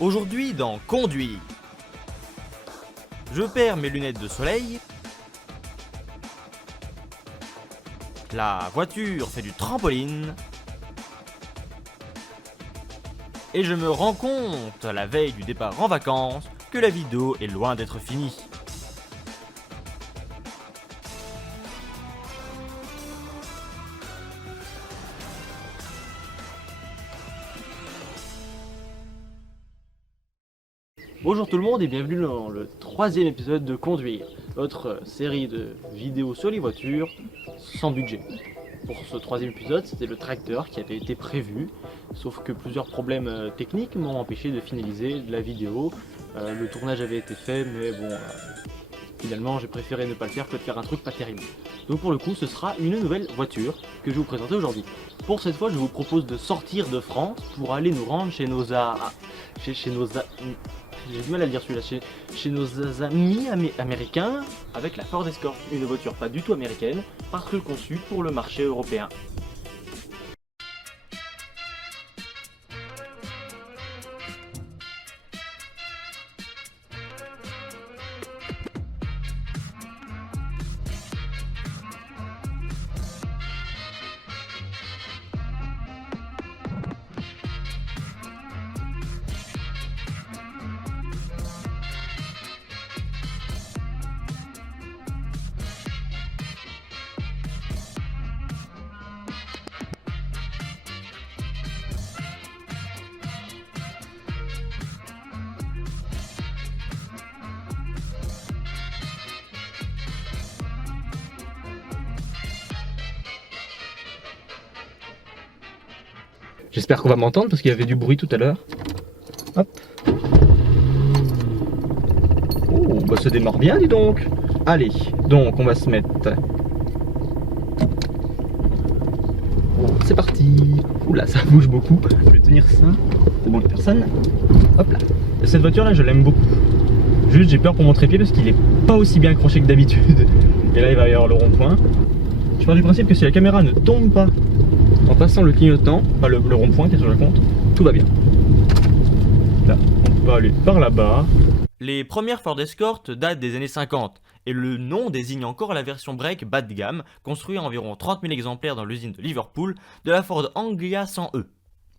Aujourd'hui dans Conduire, je perds mes lunettes de soleil, la voiture fait du trampoline, et je me rends compte à la veille du départ en vacances que la vidéo est loin d'être finie. Bonjour tout le monde et bienvenue dans le troisième épisode de Conduire, notre série de vidéos sur les voitures sans budget. Pour ce troisième épisode, c'était le tracteur qui avait été prévu, sauf que plusieurs problèmes techniques m'ont empêché de finaliser la vidéo. Le tournage avait été fait, mais bon, finalement j'ai préféré ne pas le faire que de faire un truc pas terrible. Donc pour le coup, ce sera une nouvelle voiture que je vais vous présenter aujourd'hui. Pour cette fois, je vous propose de sortir de France pour aller nous rendre chez nos j'ai du mal à le dire celui-là, chez nos amis américains avec la Ford Escort, une voiture pas du tout américaine parce que conçue pour le marché européen. J'espère qu'on va m'entendre parce qu'il y avait du bruit tout à l'heure. Hop. Oh, bah ça démarre bien, dis donc. Allez, donc on va se mettre. C'est parti. Oula, ça bouge beaucoup. Je vais tenir ça. C'est bon, les personnes. Hop là. Cette voiture là, je l'aime beaucoup. Juste, j'ai peur pour mon trépied parce qu'il est pas aussi bien accroché que d'habitude. Et là, il va y avoir le rond-point. Je pars du principe que si la caméra ne tombe pas en passant le clignotant, pas le rond-point qui est sur le compte, tout va bien. Là, on va aller par là-bas. Les premières Ford Escort datent des années 50 et le nom désigne encore la version break bas de gamme, construite à environ 30 000 exemplaires dans l'usine de Liverpool de la Ford Anglia 100E.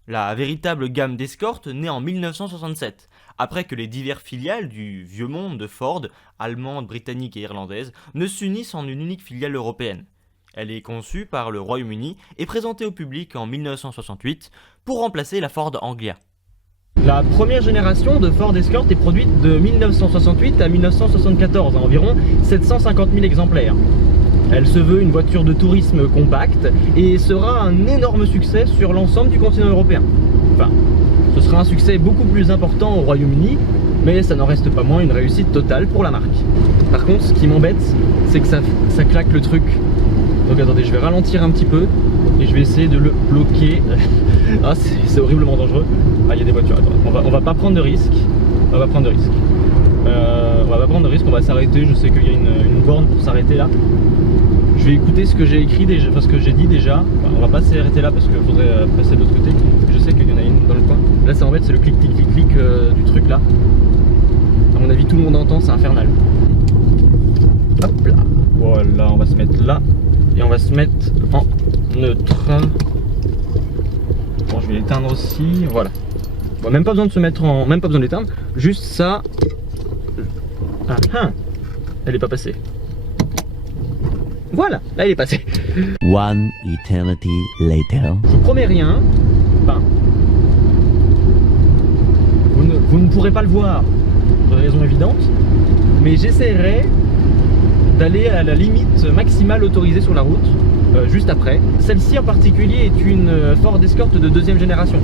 La véritable gamme d'Escort naît en 1967, après que les diverses filiales du vieux monde de Ford, allemandes, britanniques et irlandaises, ne s'unissent en une unique filiale européenne. Elle est conçue par le Royaume-Uni et présentée au public en 1968 pour remplacer la Ford Anglia. La première génération de Ford Escort est produite de 1968 à 1974, à environ 750 000 exemplaires. Elle se veut une voiture de tourisme compacte et sera un énorme succès sur l'ensemble du continent européen. Enfin, ce sera un succès beaucoup plus important au Royaume-Uni, mais ça n'en reste pas moins une réussite totale pour la marque. Par contre, ce qui m'embête, c'est que ça claque le truc. Donc attendez, je vais ralentir un petit peu et je vais essayer de le bloquer. Ah, c'est horriblement dangereux. Ah, il y a des voitures. Attends, on va pas prendre de risque. On va pas prendre de risque. On va s'arrêter. Je sais qu'il y a une borne pour s'arrêter là. Je vais écouter ce que j'ai écrit déjà, enfin ce que j'ai dit déjà. Enfin, on va pas s'arrêter là parce qu'il faudrait passer de l'autre côté. Je sais qu'il y en a une dans le coin. Là, ça m'embête, c'est le clic du truc là. À mon avis, tout le monde entend, c'est infernal. Hop là. Voilà, on va se mettre là. Et on va se mettre en neutre. Bon, je vais l'éteindre aussi. Voilà. Bon, même pas besoin de se mettre en. Même pas besoin d'éteindre. Juste ça. Ah, elle est pas passée. Voilà, là elle est passée. One eternity later. Je vous promets rien. Enfin. Vous ne pourrez pas le voir. Pour des raisons évidentes. Mais j'essaierai d'aller à la limite maximale autorisée sur la route, juste après. Celle-ci en particulier est une Ford Escort de deuxième génération,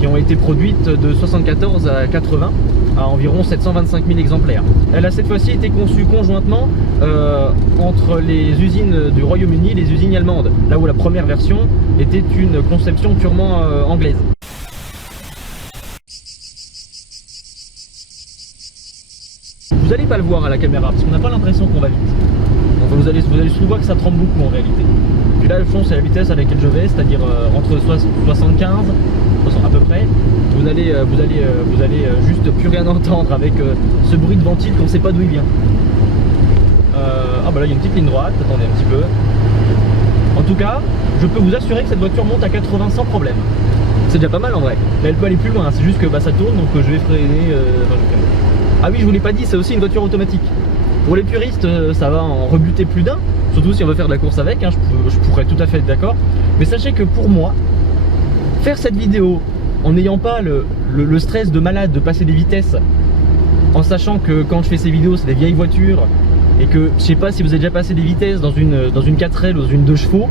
qui ont été produites de 74 à 80, à environ 725 000 exemplaires. Elle a cette fois-ci été conçue conjointement entre les usines du Royaume-Uni et les usines allemandes, là où la première version était une conception purement anglaise. Vous n'allez pas le voir à la caméra parce qu'on n'a pas l'impression qu'on va vite. Enfin, vous allez souvent voir que ça tremble beaucoup en réalité. Puis là, je pense c'est la vitesse à laquelle je vais, c'est-à-dire entre 75, à peu près. Vous allez juste plus rien entendre avec ce bruit de ventile qu'on ne sait pas d'où il vient. Ah bah là il y a une petite ligne droite, attendez un petit peu. En tout cas, je peux vous assurer que cette voiture monte à 80 sans problème. C'est déjà pas mal en vrai. Mais elle peut aller plus loin, c'est juste que bah, ça tourne donc je vais freiner. Ah oui, je vous l'ai pas dit, c'est aussi une voiture automatique. Pour les puristes, ça va en rebuter plus d'un. Surtout si on veut faire de la course avec, hein, je pourrais tout à fait être d'accord. Mais sachez que pour moi, faire cette vidéo en n'ayant pas le stress de malade de passer des vitesses, en sachant que quand je fais ces vidéos c'est des vieilles voitures et que je sais pas si vous avez déjà passé des vitesses dans une 4L ou dans une 2 chevaux.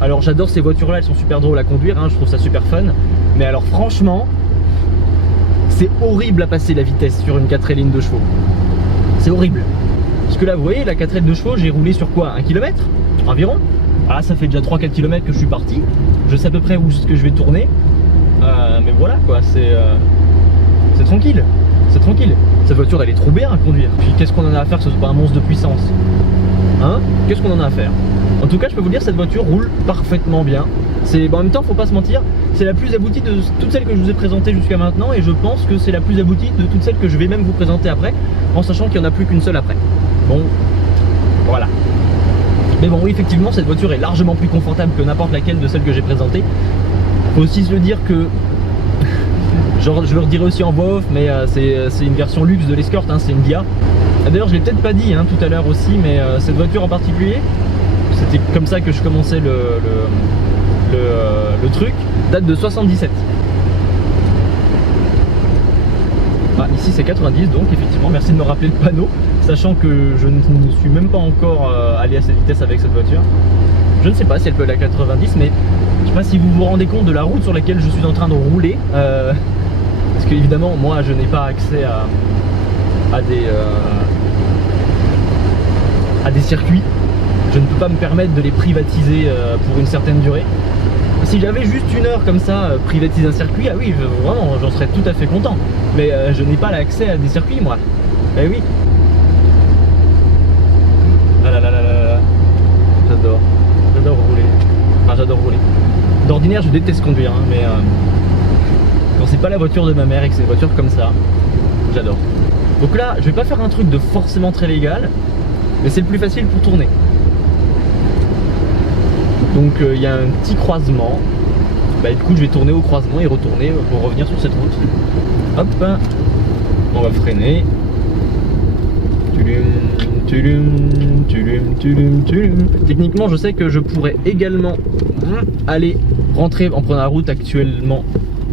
Alors j'adore ces voitures là, elles sont super drôles à conduire, hein, je trouve ça super fun. Mais alors franchement, c'est horrible à passer la vitesse sur une 4L et une 2 chevaux. C'est horrible. Parce que là vous voyez, la 4L 2 chevaux, j'ai roulé sur quoi, 1 km environ. Ah ça fait déjà 3-4 km que je suis parti. Je sais à peu près où est-ce que je vais tourner. Mais voilà quoi, c'est tranquille. C'est tranquille. Cette voiture elle est trop bien à conduire. Puis qu'est-ce qu'on en a à faire que ce soit pas un monstre de puissance? Hein? Qu'est-ce qu'on en a à faire? En tout cas je peux vous dire, cette voiture roule parfaitement bien. En même temps faut pas se mentir, c'est la plus aboutie de toutes celles que je vous ai présentées jusqu'à maintenant. Et je pense que c'est la plus aboutie de toutes celles que je vais même vous présenter après, en sachant qu'il n'y en a plus qu'une seule après. Bon, voilà. Mais bon oui, effectivement cette voiture est largement plus confortable que n'importe laquelle de celles que j'ai présentées. Faut aussi se le dire que genre, je le redirai aussi en voix off, mais c'est une version luxe de l'Escort, hein, c'est une Ghia. D'ailleurs je l'ai peut-être pas dit hein, tout à l'heure aussi, mais cette voiture en particulier, c'était comme ça que je commençais le truc, date de 77. Ah, ici c'est 90 donc effectivement, merci de me rappeler le panneau, sachant que je ne suis même pas encore allé à cette vitesse avec cette voiture. Je ne sais pas si elle peut aller à 90, mais je sais pas si vous vous rendez compte de la route sur laquelle je suis en train de rouler. Parce que évidemment moi je n'ai pas accès à des circuits. Je ne peux pas me permettre de les privatiser pour une certaine durée. Si j'avais juste une heure comme ça, privatiser un circuit, ah oui, vraiment, j'en serais tout à fait content. Mais je n'ai pas l'accès à des circuits, moi. Eh oui. Ah là là là là là. J'adore. J'adore rouler. Enfin, j'adore rouler. D'ordinaire, je déteste conduire, hein, mais quand c'est pas la voiture de ma mère et que c'est une voiture comme ça, j'adore. Donc là, je vais pas faire un truc de forcément très légal, mais c'est le plus facile pour tourner. Donc il y a un petit croisement. Bah du coup je vais tourner au croisement et retourner pour revenir sur cette route. Hop, on va freiner. Techniquement je sais que je pourrais également aller rentrer en prenant la route actuellement,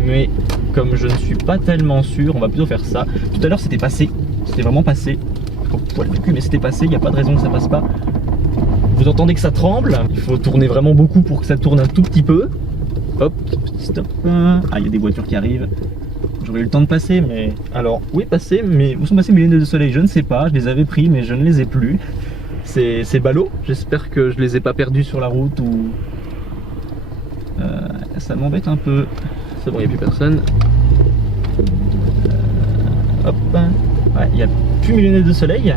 mais comme je ne suis pas tellement sûr, on va plutôt faire ça. Tout à l'heure c'était passé, c'était vraiment passé. Mais c'était passé, il n'y a pas de raison que ça passe pas. Vous entendez que ça tremble, il faut tourner vraiment beaucoup pour que ça tourne un tout petit peu. Hop, petit stop. Ah, il y a des voitures qui arrivent. J'aurais eu le temps de passer, mais... Alors, où est passé, mais où sont passées mes lunettes de soleil? Je ne sais pas, je les avais pris, mais je ne les ai plus. C'est ballot, j'espère que je les ai pas perdus sur la route ou... ça m'embête un peu. C'est bon, il n'y a plus personne. Hop, ouais, il n'y a plus mes lunettes de soleil.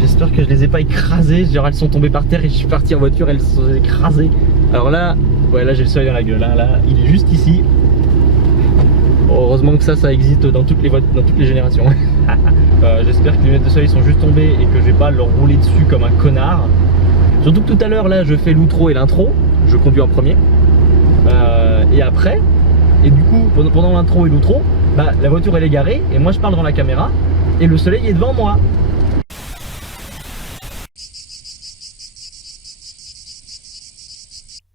J'espère que je les ai pas écrasées, genre elles sont tombées par terre et je suis parti en voiture, elles se sont écrasées. Alors là, ouais là j'ai le soleil dans la gueule, hein, là il est juste ici. Heureusement que ça existe dans toutes les générations. J'espère que les lunettes de soleil sont juste tombées et que je vais pas leur rouler dessus comme un connard. Surtout que tout à l'heure là je fais l'outro et l'intro, je conduis en premier. Et après, et du coup pendant l'intro et l'outro, bah, la voiture elle est garée et moi je parle dans la caméra et le soleil est devant moi.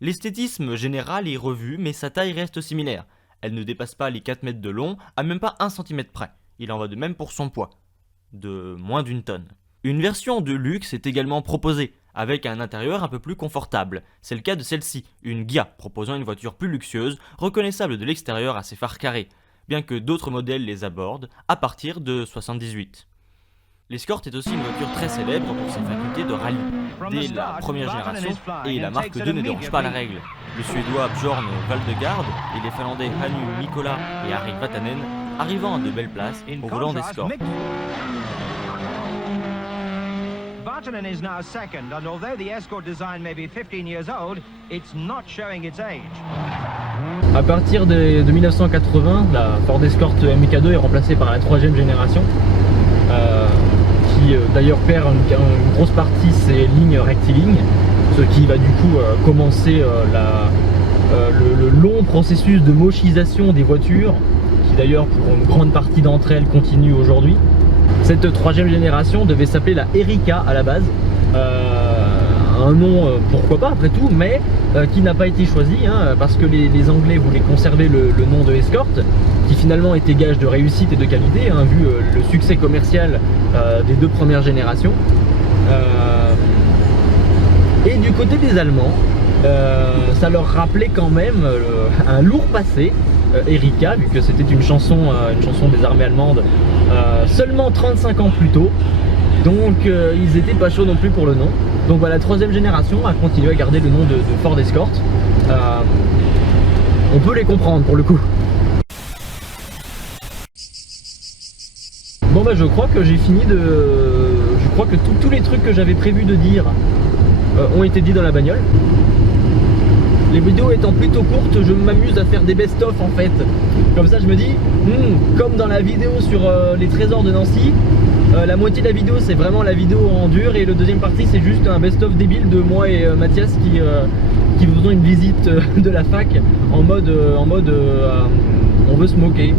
L'esthétisme général est revu, mais sa taille reste similaire. Elle ne dépasse pas les 4 mètres de long, à même pas 1 cm près. Il en va de même pour son poids, de moins d'1 tonne. Une version de luxe est également proposée, avec un intérieur un peu plus confortable. C'est le cas de celle-ci, une Ghia, proposant une voiture plus luxueuse, reconnaissable de l'extérieur à ses phares carrés, bien que d'autres modèles les abordent, à partir de 78. L'Escort est aussi une voiture très célèbre pour ses facultés de rallye. Dès la première génération, et la marque 2 ne dérange pas la règle. Le Suédois Björn Valdegaard et les Finlandais Hannu Mikkola et Harry Vatanen arrivant à de belles places au volant d'Escort. Vatanen is now second, and although the Escort design may be 15 years old, it's not showing its age. À partir de 1980, la Ford Escort MK2 est remplacée par la 3e génération, qui d'ailleurs perd une grosse partie de ses lignes rectilignes, ce qui va du coup commencer le long processus de mochisation des voitures, qui d'ailleurs pour une grande partie d'entre elles continue aujourd'hui. Cette 3e génération devait s'appeler la Erika à la base, un nom pourquoi pas après tout, mais qui n'a pas été choisi parce que les Anglais voulaient conserver le nom de Escort, qui finalement était gage de réussite et de qualité, vu le succès commercial des 2 premières générations. Et du côté des Allemands, ça leur rappelait quand même un lourd passé, Erika, vu que c'était une chanson des armées allemandes seulement 35 ans plus tôt. Donc ils étaient pas chauds non plus pour le nom. Donc voilà, la 3e génération a continué à garder le nom de Ford Escort. On peut les comprendre pour le coup. Bon bah je crois que j'ai fini de... Je crois que tous les trucs que j'avais prévu de dire ont été dit dans la bagnole. Les vidéos étant plutôt courtes, je m'amuse à faire des best-of en fait. Comme ça je me dis, comme dans la vidéo sur les trésors de Nancy, la moitié de la vidéo c'est vraiment la vidéo en dur et le deuxième partie c'est juste un best-of débile de moi et Mathias qui faisons une visite de la fac en mode on veut se moquer.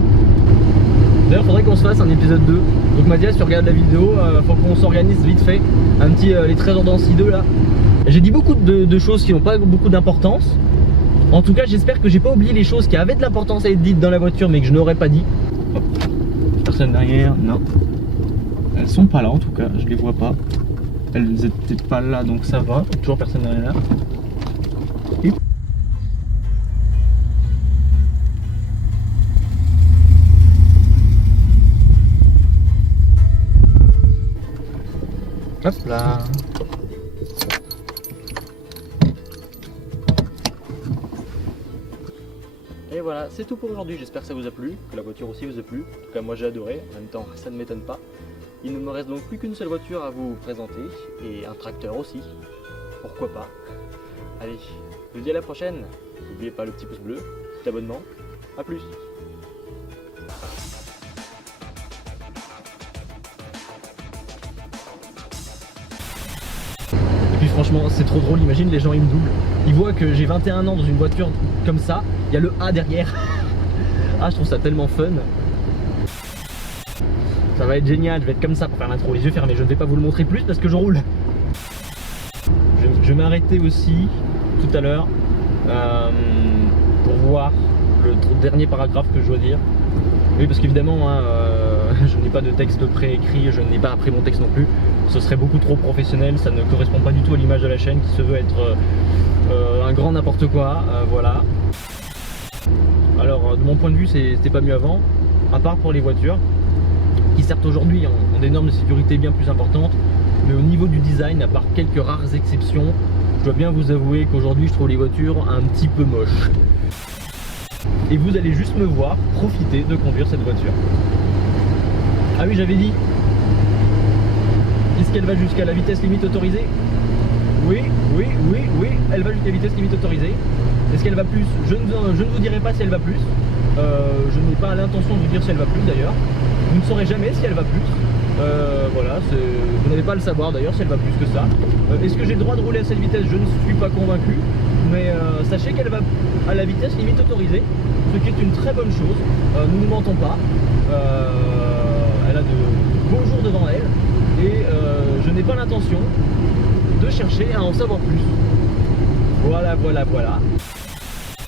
D'ailleurs faudrait qu'on se fasse un épisode 2. Donc Mathias, tu regardes la vidéo, faut qu'on s'organise vite fait. Un petit les trésors de Nancy 2 là. J'ai dit beaucoup de choses qui n'ont pas beaucoup d'importance. En tout cas j'espère que j'ai pas oublié les choses qui avaient de l'importance à être dites dans la voiture mais que je n'aurais pas dit. Personne derrière, non. Elles sont pas là en tout cas, je les vois pas. Elles étaient pas là donc ça va, toujours personne derrière là. Et... hop là. Et voilà, c'est tout pour aujourd'hui, j'espère que ça vous a plu, que la voiture aussi vous a plu. En tout cas moi j'ai adoré, en même temps ça ne m'étonne pas. Il ne me reste donc plus qu'une seule voiture à vous présenter, et un tracteur aussi, pourquoi pas. Allez, je vous dis à la prochaine, n'oubliez pas le petit pouce bleu, petit abonnement, à plus. Et puis franchement c'est trop drôle, imagine les gens ils me doublent, ils voient que j'ai 21 ans dans une voiture comme ça, il y a le A derrière. Ah je trouve ça tellement fun. Ça va être génial, je vais être comme ça pour faire l'intro, les yeux fermés, je ne vais pas vous le montrer plus parce que je roule. Je vais m'arrêter aussi tout à l'heure pour voir le dernier paragraphe que je dois dire. Oui parce qu'évidemment je n'ai pas de texte préécrit, je n'ai pas appris mon texte non plus. Ce serait beaucoup trop professionnel, ça ne correspond pas du tout à l'image de la chaîne qui se veut être un grand n'importe quoi, voilà. Alors de mon point de vue c'était pas mieux avant, à part pour les voitures, qui certes aujourd'hui ont des normes de sécurité bien plus importantes, mais au niveau du design, à part quelques rares exceptions, je dois bien vous avouer qu'aujourd'hui je trouve les voitures un petit peu moches. Et vous allez juste me voir profiter de conduire cette voiture. Ah oui j'avais dit, est-ce qu'elle va jusqu'à la vitesse limite autorisée? Oui, elle va jusqu'à la vitesse limite autorisée. Est-ce qu'elle va plus? Je ne vous dirai pas si elle va plus. Je n'ai pas l'intention de vous dire si elle va plus d'ailleurs. Vous ne saurez jamais si elle va plus. Voilà, vous n'allez pas le savoir d'ailleurs si elle va plus que ça. Est-ce que j'ai le droit de rouler à cette vitesse? Je ne suis pas convaincu. Mais sachez qu'elle va à la vitesse limite autorisée, ce qui est une très bonne chose. Nous ne mentons pas. Elle a de beaux jours devant elle. Et je n'ai pas l'intention de chercher à en savoir plus. Voilà.